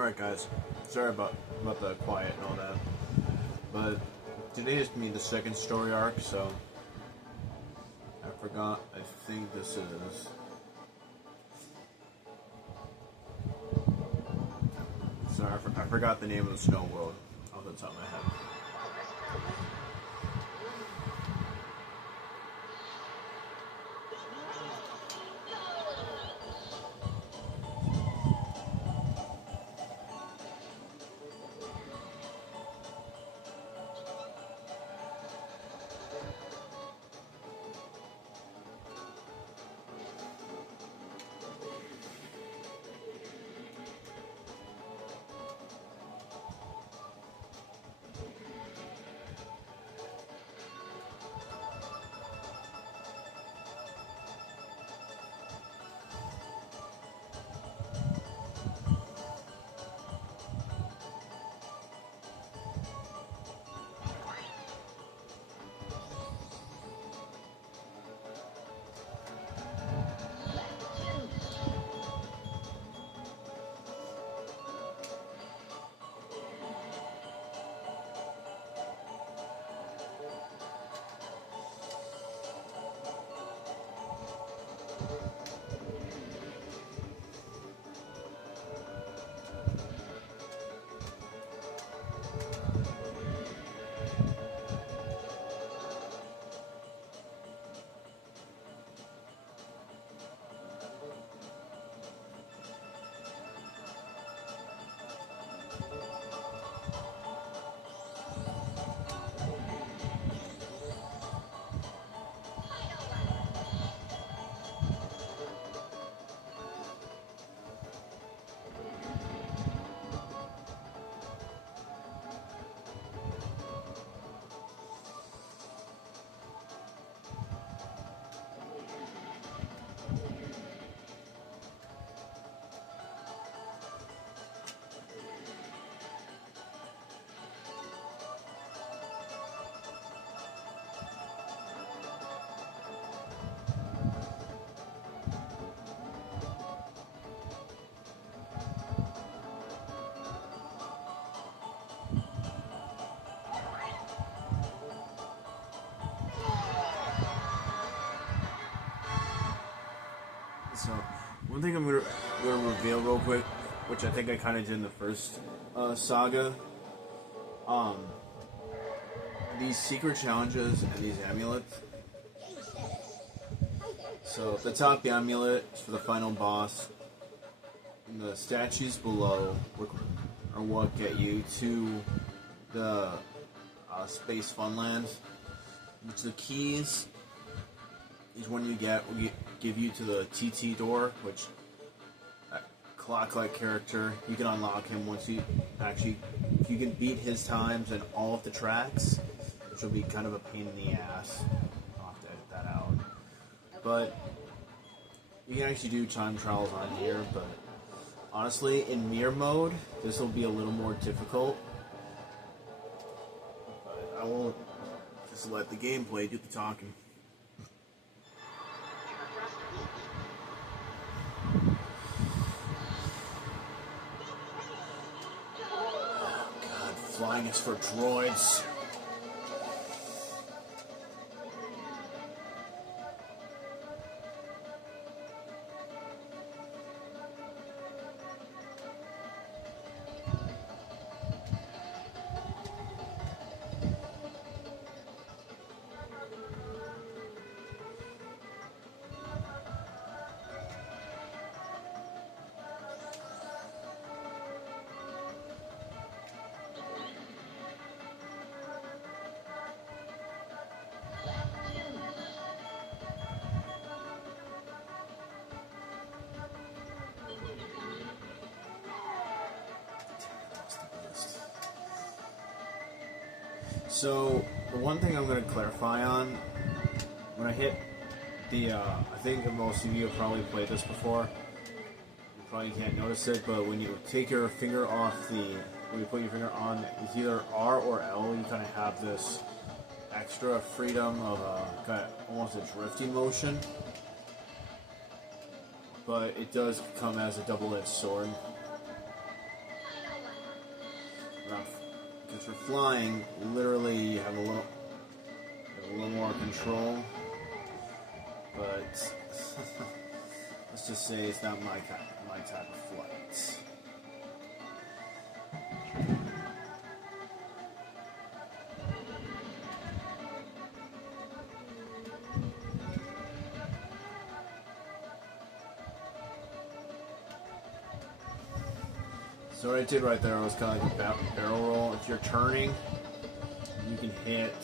Alright guys, sorry about the quiet and all that, but today is me the second story arc, so I forgot, I think this is, sorry, I forgot the name of the snow world off the top of my head. So, one thing I'm gonna reveal real quick, which I think I kind of did in the first saga, these secret challenges and these amulets. So, the top amulet is for the final boss, and the statues below are what get you to the Space Funlands, which the keys is when you give you to the TT door, which clock-like character, you can unlock him once you if you can beat his times and all of the tracks, which will be kind of a pain in the ass. I'll have to edit that out. But you can actually do time trials on here, but honestly, in mirror mode, this will be a little more difficult. But I won't just let the gameplay do the talking. Flying is for droids. So, the one thing I'm going to clarify on, when I hit the, I think most of you have probably played this before, you probably can't notice it, but when you take your finger off when you put your finger on, it's either R or L, you kind of have this extra freedom of kind of almost a drifting motion, but it does come as a double-edged sword. As for flying, literally you have a little more control, but let's just say it's not my type of flight. So what I did right there was kind of like a barrel roll. If you're turning, you can hit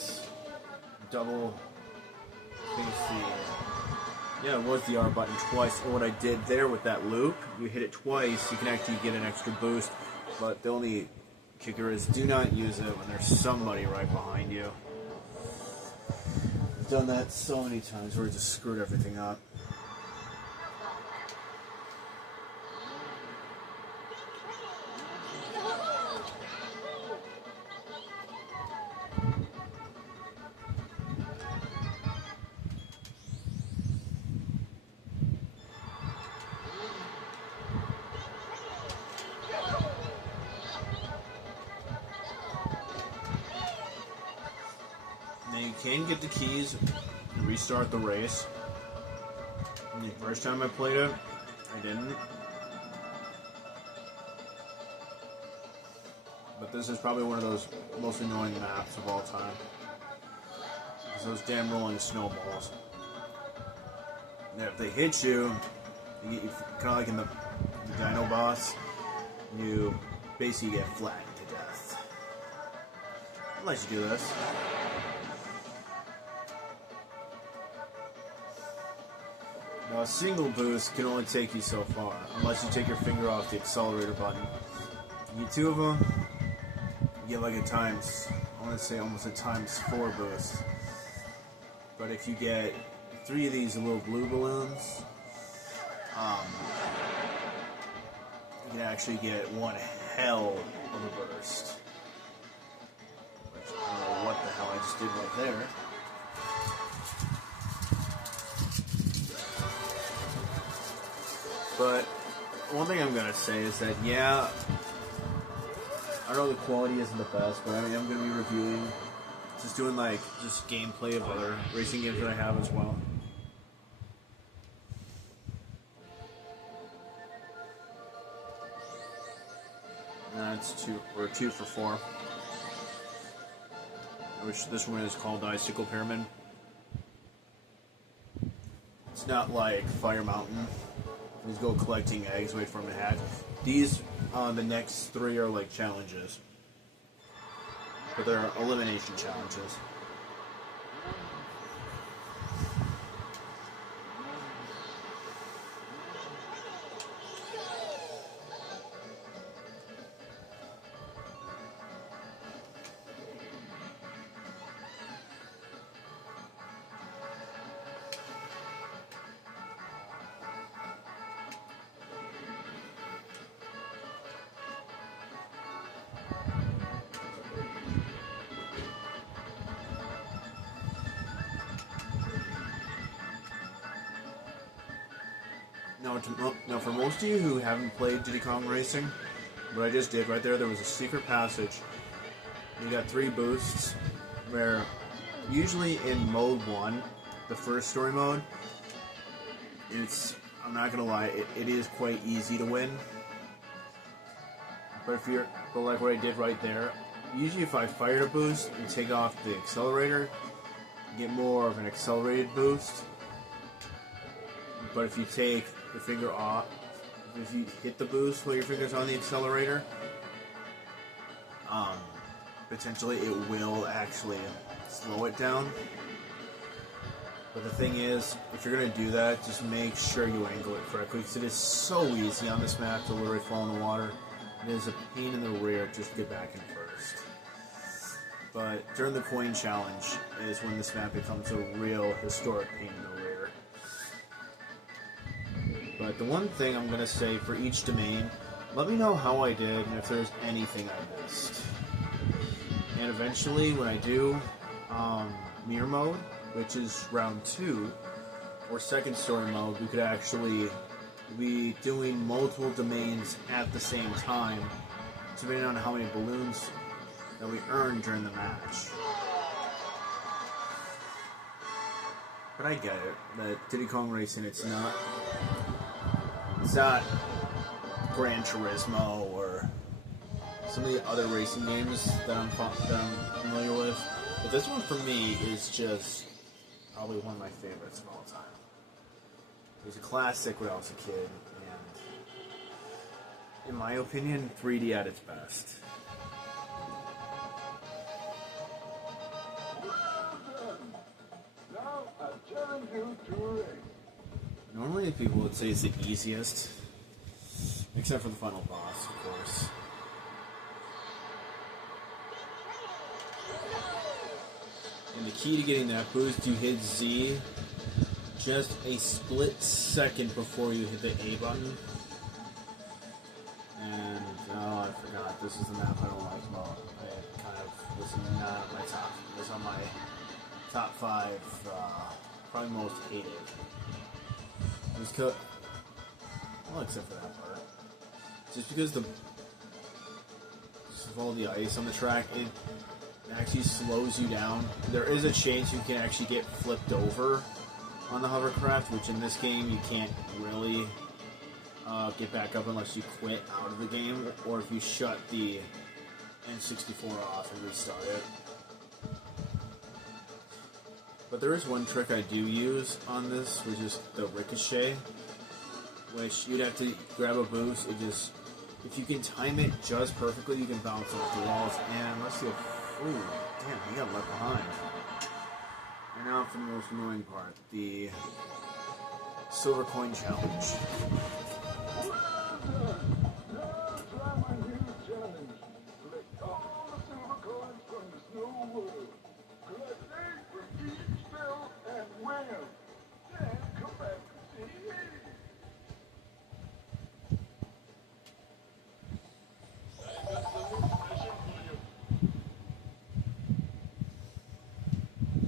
double. Yeah, it was the R button twice. And what I did there with that loop, you hit it twice, you can actually get an extra boost. But the only kicker is do not use it when there's somebody right behind you. I've done that so many times where it just screwed everything up. Now you can get the keys and restart the race. And the first time I played it, I didn't. But this is probably one of those most annoying maps of all time. It's those damn rolling snowballs. And if they hit you, you get kind of like in the Dino boss, you basically get flattened to death. Unless you do this. Now a single boost can only take you so far, unless you take your finger off the accelerator button. You get two of them, you get like I want to say almost a ×4 boost. But if you get 3 of these little blue balloons, you can actually get one hell of a burst. Which I don't know what the hell I just did right there. But one thing I'm going to say is that, yeah, I know the quality isn't the best, but I am going to be reviewing, just doing like, just gameplay of other racing games that I have as well. That's we're 2 for 4. Which this one is called Icicle Pyramid. It's not like Fire Mountain. Just go collecting eggs, wait for them to hatch. These, the next 3 are like challenges. But they're elimination challenges. Now, for most of you who haven't played Diddy Kong Racing, what I just did right there was a secret passage. You got 3 boosts, where usually in mode 1, the first story mode, I'm not gonna lie, it is quite easy to win. But like what I did right there, usually if I fired a boost and take off the accelerator, you get more of an accelerated boost. But if you take your finger off, if you hit the boost while your finger's on the accelerator, potentially it will actually slow it down. But the thing is, if you're going to do that, just make sure you angle it correctly, because it is so easy on this map to literally fall in the water. It is a pain in the rear just to get back in first. But during the coin challenge is when this map becomes a real historic pain in the rear. But the one thing I'm going to say for each domain, let me know how I did and if there's anything I missed. And eventually, when I do mirror mode, which is round 2, or second story mode, we could actually be doing multiple domains at the same time, depending on how many balloons that we earn during the match. But I get it. That Diddy Kong Racing, it's not Gran Turismo or some of the other racing games that I'm familiar with. But this one for me is just probably one of my favorites of all time. It was a classic when I was a kid, and in my opinion, 3D at its best. Normally people would say it's the easiest, except for the final boss, of course. And the key to getting that boost, you hit Z just a split second before you hit the A button. And, oh, I forgot, this is the map I don't like. Well, it kind of was not on my top. It was on my top 5, probably most hated. It was cut. Well, except for that part. Just because of all the ice on the track, it actually slows you down. There is a chance you can actually get flipped over on the hovercraft, which in this game you can't really get back up unless you quit out of the game, or if you shut the N64 off and restart it. But there is one trick I do use on this, which is the ricochet, which you'd have to grab a boost. It just, if you can time it just perfectly, you can bounce off the walls. And let's see if, ooh, damn, he got left behind. And now for the most annoying part, the silver coin challenge.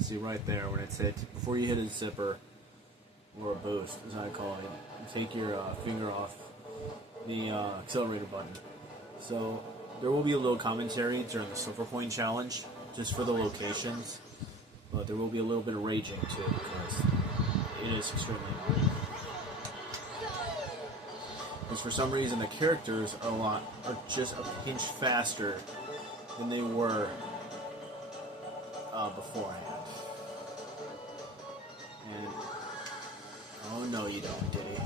See right there when it said before you hit a zipper or a boost, as I call it, you take your finger off the accelerator button. So there will be a little commentary during the silver coin challenge, just for the locations, but there will be a little bit of raging too because it is extremely annoying. Because for some reason the characters are just a pinch faster than they were beforehand. And oh no, you don't, Diddy.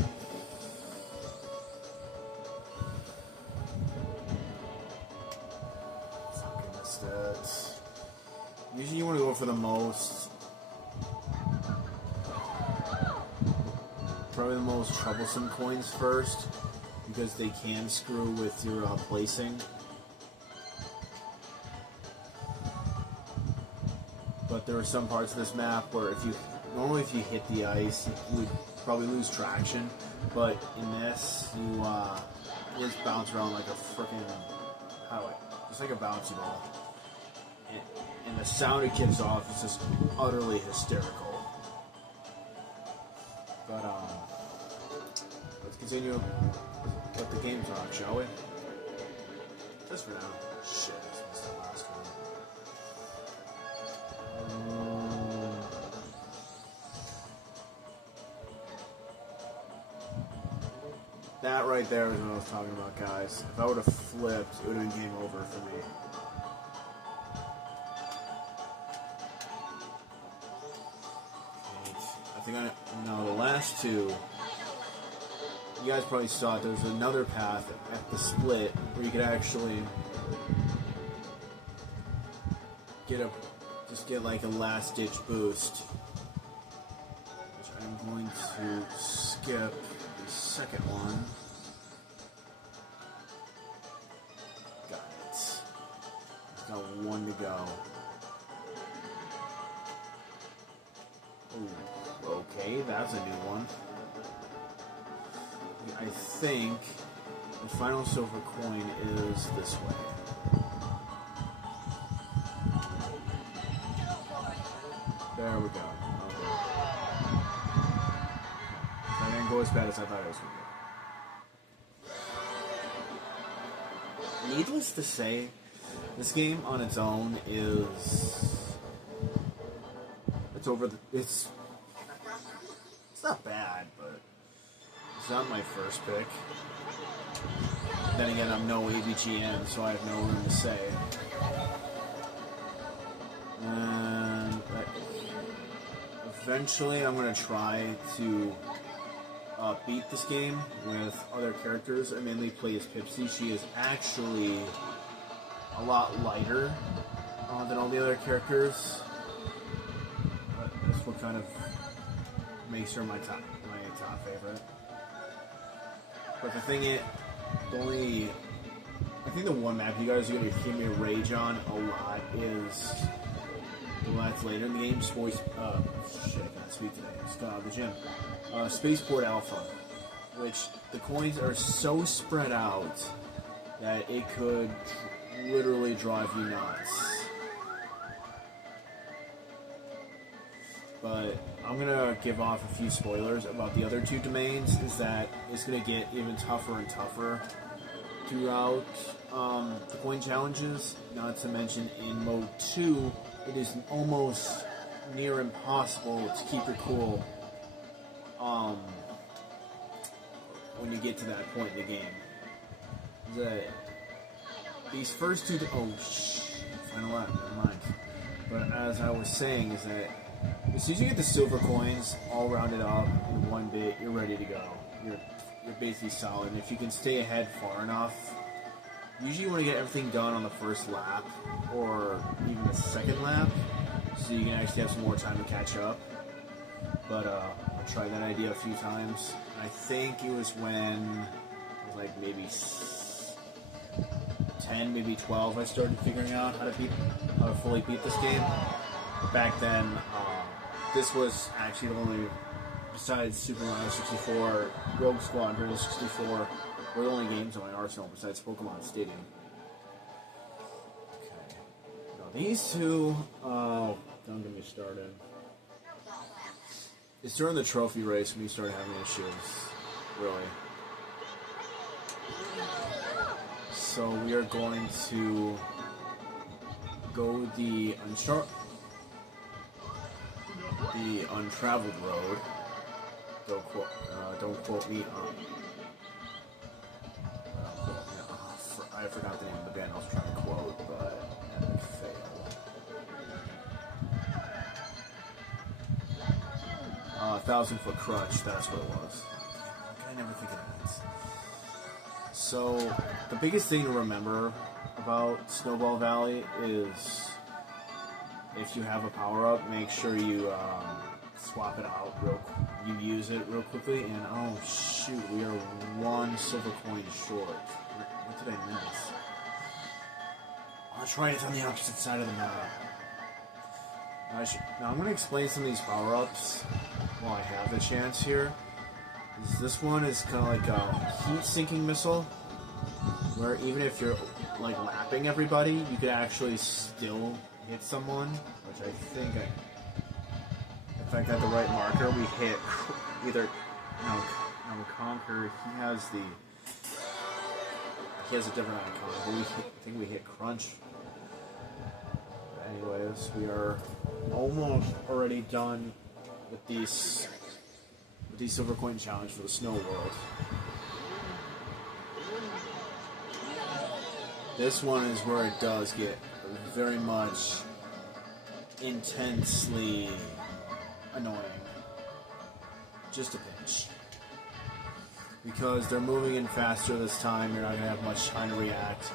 Fucking missed it. Usually you want to go for the most, probably the most troublesome coins first, because they can screw with your placing. But there are some parts of this map where normally if you hit the ice, you would probably lose traction. But in this, you just bounce around like a freaking, just like a bouncy ball. And the sound it gives off is just utterly hysterical. But let's continue with the game talk, shall we? Just for now. Shit, I missed that last one. That right there is what I was talking about, guys. If I would have flipped, it would have been game over for me. I think the last two, you guys probably saw it. There was another path at the split where you could actually get like a last ditch boost, which I'm going to skip the second one. Got it. Got one to go. Ooh, okay, that's a new one. I think the final silver coin is this way. There we go. Okay. That didn't go as bad as I thought it was going to go. Needless to say, This game on its own is it's not bad, but it's not my first pick. Then again, I'm no AVGN, so I have no room to say. And eventually, I'm gonna try to beat this game with other characters. I mainly play as Pipsy. She is actually a lot lighter than all the other characters. That's what kind of makes her my top favorite. But the thing is, I think the one map you guys are going to hear me rage on a lot is the that's later in the game. Shit, I can't speak today. Just got out of the gym. Spaceport Alpha, which the coins are so spread out that it could literally drive you nuts. But I'm gonna give off a few spoilers about the other two domains. Is that it's gonna get even tougher and tougher throughout the coin challenges. Not to mention in mode 2, it is almost near impossible to keep your cool when you get to that point in the game. These first two, final lap, never mind. But as I was saying, is that as soon as you get the silver coins all rounded up in one bit, you're ready to go. You're basically solid. And if you can stay ahead far enough, usually you want to get everything done on the first lap or even the second lap, so you can actually have some more time to catch up. But I tried that idea a few times. I think it was when I was like maybe 10, maybe 12, I started figuring out how to fully beat this game. Back then, this was actually the only, besides Super Mario 64, Rogue Squadron 64, were the only games on my arsenal besides Pokemon Stadium. Okay. Now these two, don't get me started. It's during the trophy race when you start having issues, really. So we are going to go the untraveled road. Don't quote me on. I forgot the name of the band I was trying to quote, but I failed. 1,000-Foot Crutch, that's what it was. I never think of that. So, the biggest thing to remember about Snowball Valley is if you have a power-up, make sure you swap it out you use it real quickly, and oh shoot, we are one silver coin short. What did I miss? Oh, that's right, it's on the opposite side of the map. Now I'm going to explain some of these power-ups while I have the chance here. This one is kind of like a heat-sinking missile, where even if you're like lapping everybody, you could actually still hit someone, which I think if I got the right marker, we hit either Conquer. He has a different icon, but I think we hit Crunch. Anyways, we are almost already done with the silver coin challenge for the Snow World. This one is where it does get very much intensely annoying. Just a pinch. Because they're moving in faster this time, you're not going to have much time to react.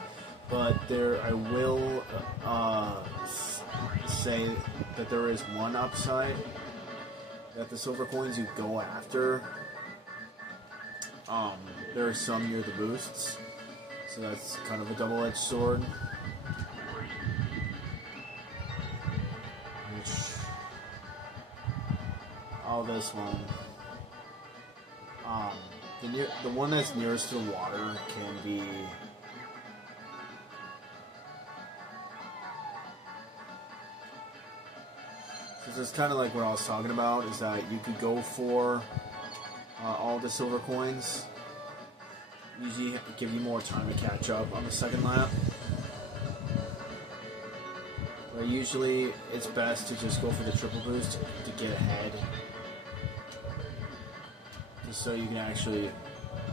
But I will say that there is one upside, that the silver coins you go after, there are some near the boosts. So that's kind of a double-edged sword. This one. The one that's nearest to the water can be. So it's kind of like what I was talking about, is that you could go for all the silver coins. Usually give you more time to catch up on the second lap. But usually it's best to just go for the triple boost to get ahead. Just so you can actually,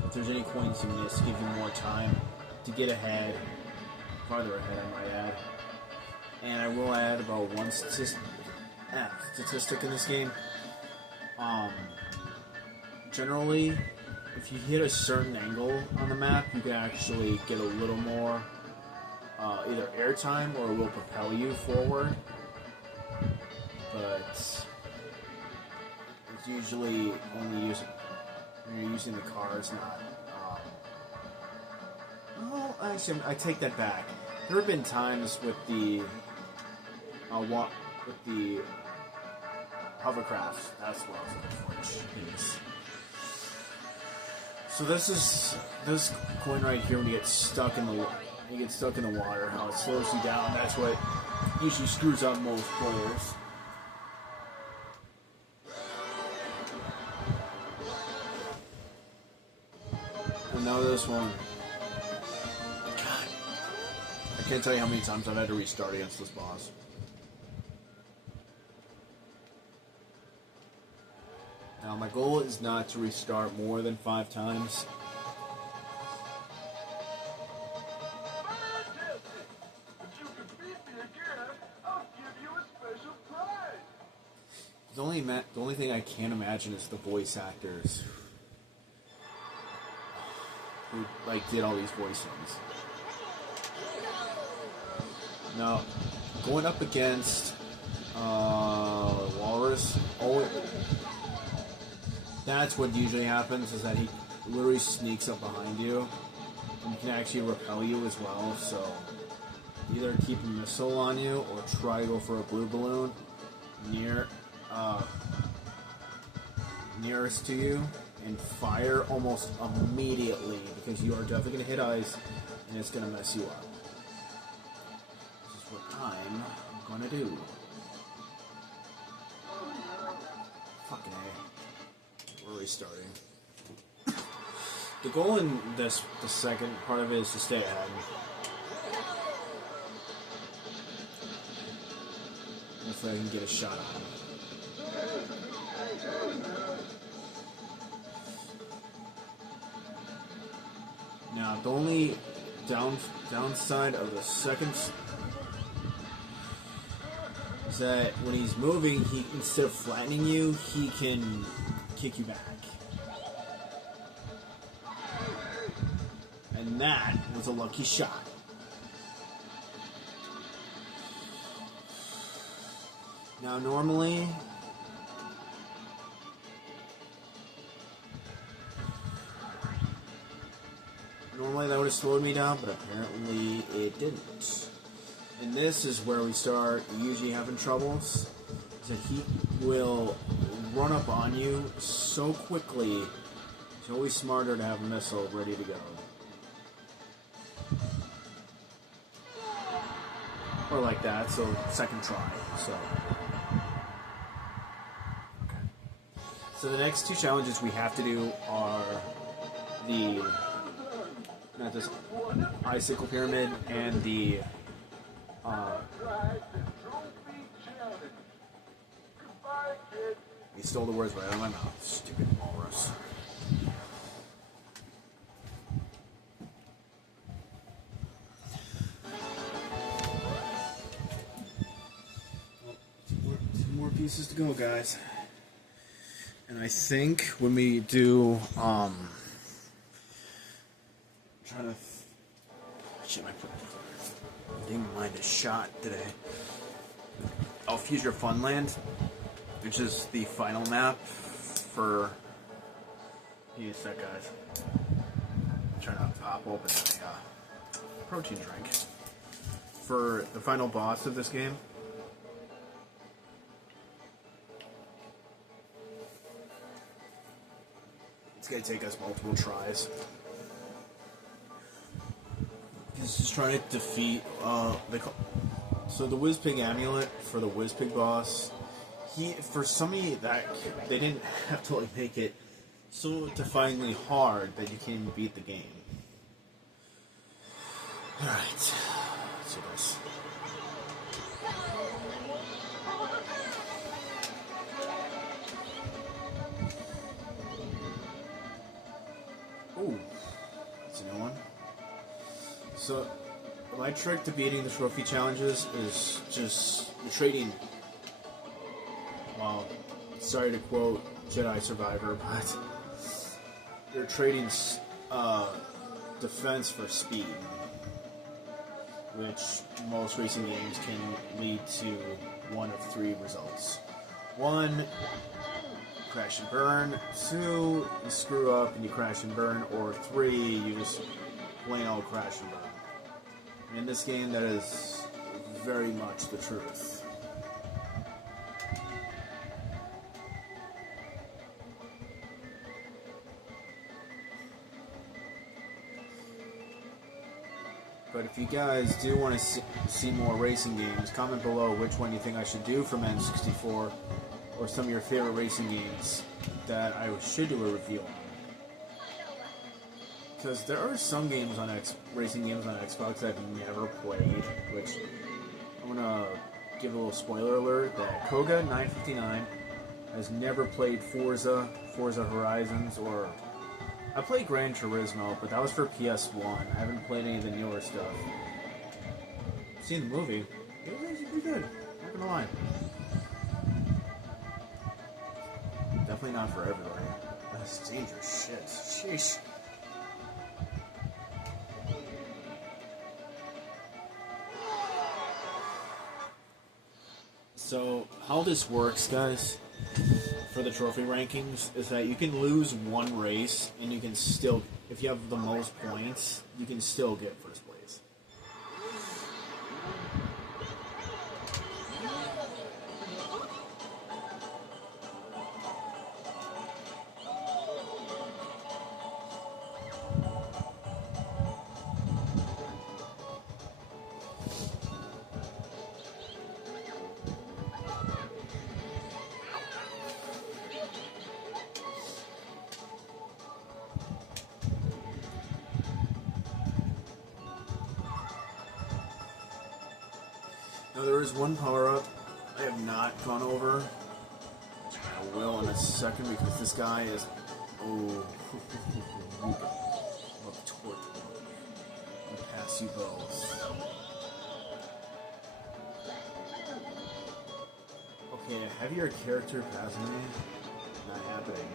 if there's any coins you miss, give you more time to get ahead. Farther ahead, I might add. And I will add about one statistic in this game. Generally, if you hit a certain angle on the map, you can actually get a little more either airtime or it will propel you forward. But it's usually only used when you're using the cars, not. Well, actually, I take that back. There have been times with the hovercraft. That's what I was looking for. So this coin right here. When you get stuck in the water, how it slows you down. That's what usually screws up most players. And now this one. God, I can't tell you how many times I've had to restart against this boss. Now, my goal is not to restart more than 5 times. The only thing I can't imagine is the voice actors who did all these voice-ins. Now, going up against Walrus, that's what usually happens, is that he literally sneaks up behind you and can actually repel you as well. So either keep a missile on you or try to go for a blue balloon nearest to you and fire almost immediately, because you are definitely going to hit ice and it's going to mess you up. This is what I'm going to do. Fucking A. We're restarting. The goal in the second part of it is to stay ahead. Hopefully I can get a shot on him. Now, the only downside of the second is that when he's moving, instead of flattening you, he can kick you back. And that was a lucky shot. Now, normally that would have slowed me down, but apparently it didn't. And this is where we start usually having troubles. Is that he will run up on you so quickly. It's always smarter to have a missile ready to go. Or like that, so second try. So the next 2 challenges we have to do are this icicle pyramid and the he stole the words right out of my mouth, stupid walrus. Two more pieces to go, guys. And I think when we do I didn't mind a shot today. Future Funland, which is the final map for. Give me a sec, guys. I'm trying to pop open a protein drink for the final boss of this game. It's gonna take us multiple tries. He's just trying to defeat so the Whizpig amulet for the Whizpig boss. For somebody that they didn't have to make it so definingly hard that you can't even beat the game. All right, let's do this. Ooh, that's a new one. So, my trick to beating the trophy challenges is just trading. Well, sorry to quote Jedi Survivor, but you're trading defense for speed, which most racing games can lead to one of three results. One, crash and burn. Two, you screw up and you crash and burn. Or three, you just plain old crash and burn. And in this game, that is very much the truth. But if you guys do want to see more racing games, comment below which one you think I should do from N64, or some of your favorite racing games that I should do a review on. Because there are some games on racing games on Xbox that I've never played, which I'm gonna give a little spoiler alert that Koga959 has never played Forza Horizons, or I played Gran Turismo, but that was for PS1. I haven't played any of the newer stuff. I've seen the movie. It was actually pretty good. Not gonna lie. Definitely not for everybody. That's dangerous shit. Sheesh. So, how this works, guys, for the trophy rankings, is that you can lose one race, and you can still, if you have the most points, you can still get first place. Now there is one power-up I have not gone over, which I will in a second because this guy is... Oh... Look toward me. I'll pass you both. Okay, a heavier character passing me? Not happening.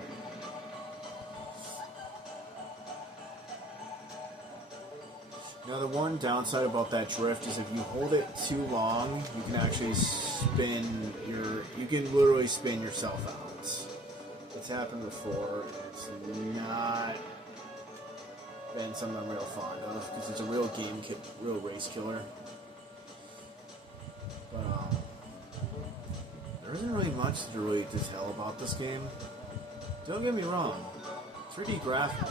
Now the one downside about that drift is if you hold it too long, you can actually you can literally spin yourself out. It's happened before, and it's not been something I'm real fond of, because it's a real real race killer. But, there isn't really much to really tell about this game. Don't get me wrong, 3D graphic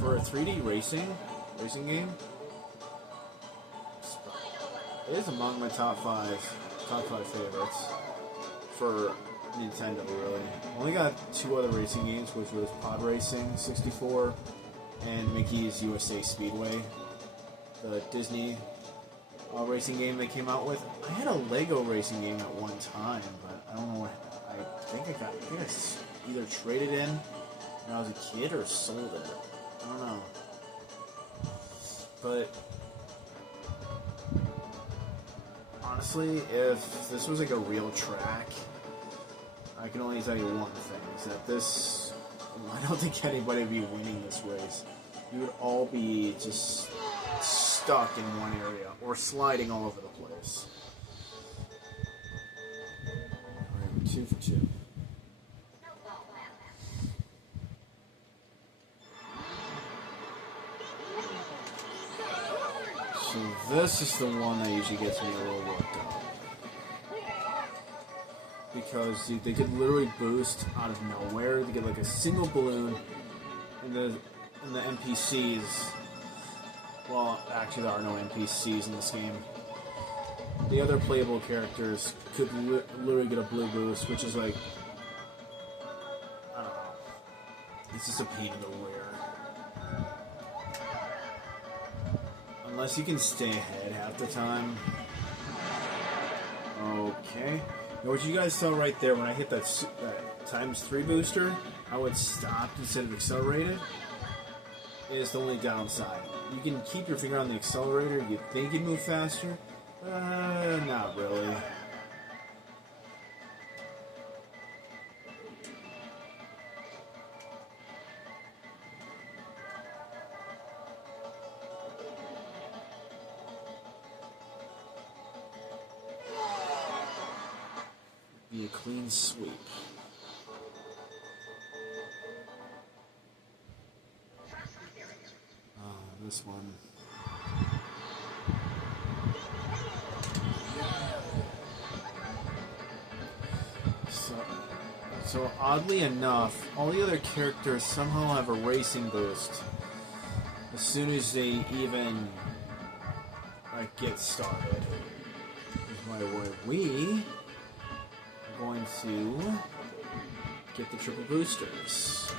for a 3D racing game. It is among my top five favorites for Nintendo, really. I only got two other racing games, which was Pod Racing 64 and Mickey's USA Speedway, the Disney racing game they came out with. I had a Lego racing game at one time, but I don't know what. I think I either traded in when I was a kid or sold it. I don't know. But honestly, if this was like a real track, I can only tell you one thing, is that this, I don't think anybody would be winning this race. You would all be just stuck in one area, or sliding all over the place. Alright, we're 2 for 2. So this is the one that usually gets me a little worked up. Because, dude, they could literally boost out of nowhere. They get like a single balloon, and the NPCs, well, actually there are no NPCs in this game. The other playable characters could literally get a blue boost, which is like, I don't know, it's just a pain in the rear. Unless you can stay ahead half the time. Okay. Now what you guys saw right there, when I hit that times 3 booster, how it stopped instead of accelerated? is the only downside. You can keep your finger on the accelerator, you think you move faster, not really. Be a clean sweep. This one. So oddly enough, all the other characters somehow have a racing boost as soon as they even get started. Which is why we are going to get the triple boosters.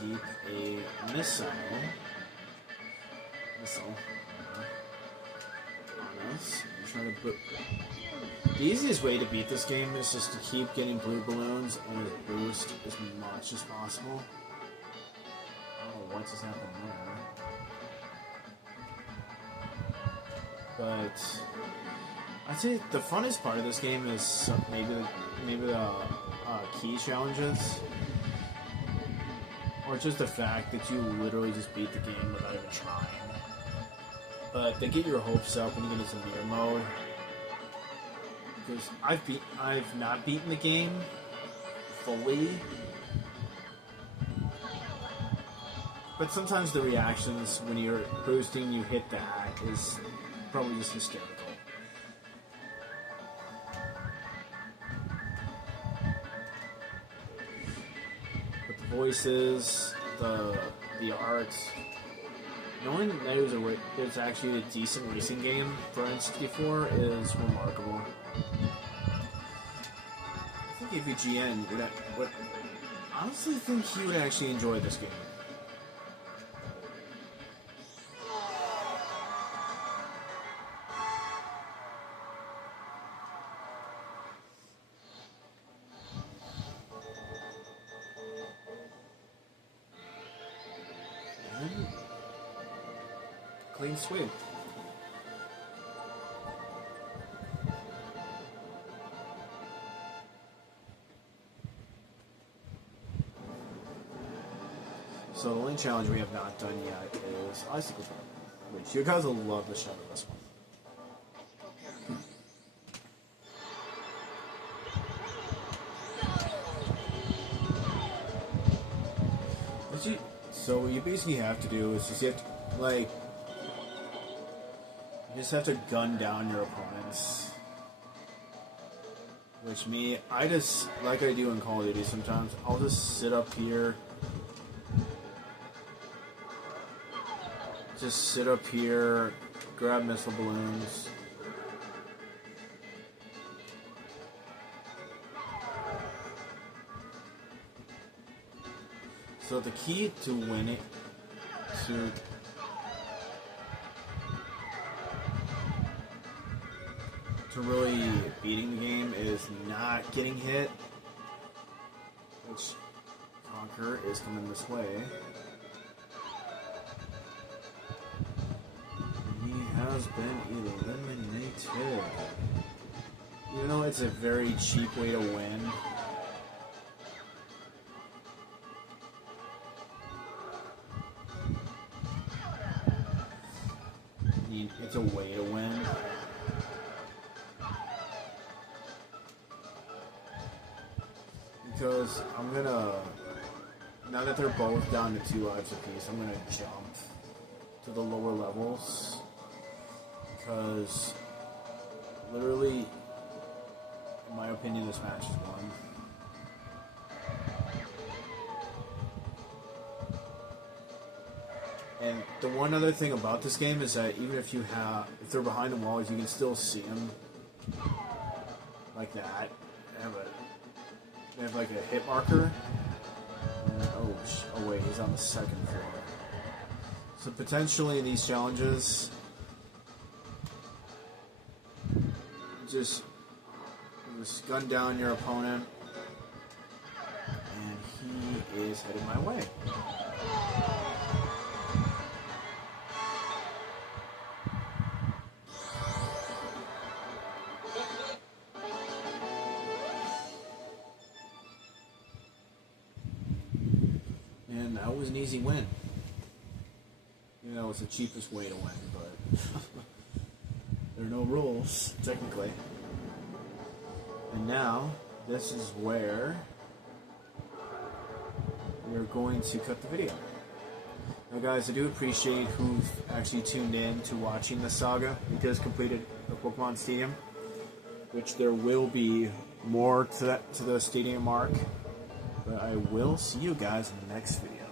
Keep a missile on us. I'm trying to the easiest way to beat this game is just to keep getting blue balloons and boost as much as possible. I don't know what just happened there. But I'd say the funnest part of this game is maybe the key challenges. Or just the fact that you literally just beat the game without even trying. But they get your hopes up when you get into mirror mode. Because I've not beaten the game fully. But sometimes the reactions when you're boosting, you hit that is probably just hysterical. Voices, the art, knowing that it's actually a decent racing game for N64 is remarkable. I think AVGN would honestly think he would actually enjoy this game. Clean sweep. So the only challenge we have not done yet is Icicle Jump, which you guys will love the shot of this one. So what you basically have to do is you just have to gun down your opponents. Which I just, like I do in Call of Duty sometimes, I'll just sit up here. Just sit up here, grab missile balloons. So the key to win it, to really beating the game is not getting hit, which Conquer is coming this way. He has been eliminated. You know, it's a very cheap way to win. It's a way to win. Because I'm gonna, now that they're both down to 2 lives apiece, I'm gonna jump to the lower levels. Because literally, in my opinion, this match is won. And the one other thing about this game is that even if they're behind the walls, you can still see them like that. They have like a hit marker. And, oh wait, he's on the 2nd floor. So potentially in these challenges, just gun down your opponent, and is headed my way. And that was an easy win. You know, it's the cheapest way to win, but there are no rules, technically. And now, this is where we're going to cut the video. Now guys, I do appreciate who've actually tuned in to watching the saga. We just completed the Pokemon Stadium, which there will be more to the stadium arc. But I will see you guys in the next video.